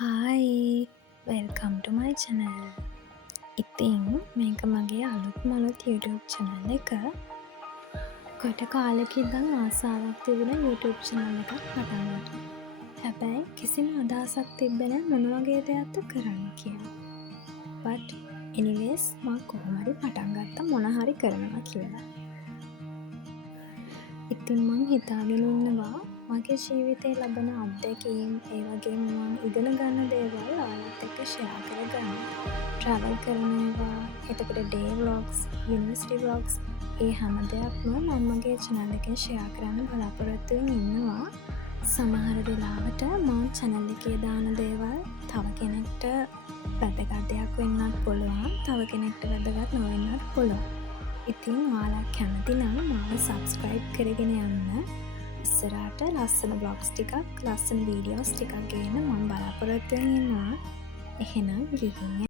Hi! Welcome to my channel. ඉතින් මේක මගේ අලුත් YouTube channel එක. කොට කාලෙක ඉඳන් ආසාවක් තිබුණ YouTube channel එකක් පටන් ගන්න. හැබැයි කිසිම අදහසක් තිබ්බේ නෑ මොන වගේ දෙයක්ද කරන්න කියලා. But anyways මම කොහොම හරි පටන් ගත්තා මොන හරි කරනවා කියලා. ඉතින් මං හිතාගෙන ඉන්නවා මගේ ජීවිතේ ලබන අත්දැකීම් ඒ වගේම මම ඉගෙන ගන්න දේවල් ඔයාලත් එක්ක share කරගන්න. travel කරන ඒවා, එතකොට day vlogs, university vlogs ඒ හැම දෙයක්ම මම මගේ channel එකෙන් share කරන්න බලාපොරොත්තු වෙමින් ඉන්නවා. සමහර වෙලාවට මම channel එකේ දාන දේවල් තව කෙනෙක්ට වැදගත් දෙයක් වෙන්නත් පුළුවන්, තව කෙනෙක්ට වැදගත් නොවෙන්නත් පුළුවන්. ඉතින් ඔයාලා කැමති නම් මාව subscribe කරගෙන යන්න. ඉස්සරහට ලස්සන vlogs ටිකක්, ලස්සන videos ටිකක් ගේන්න මම බලාපොරොත්තු වෙමින් ඉන්නවා. එහෙනම් ගිහින්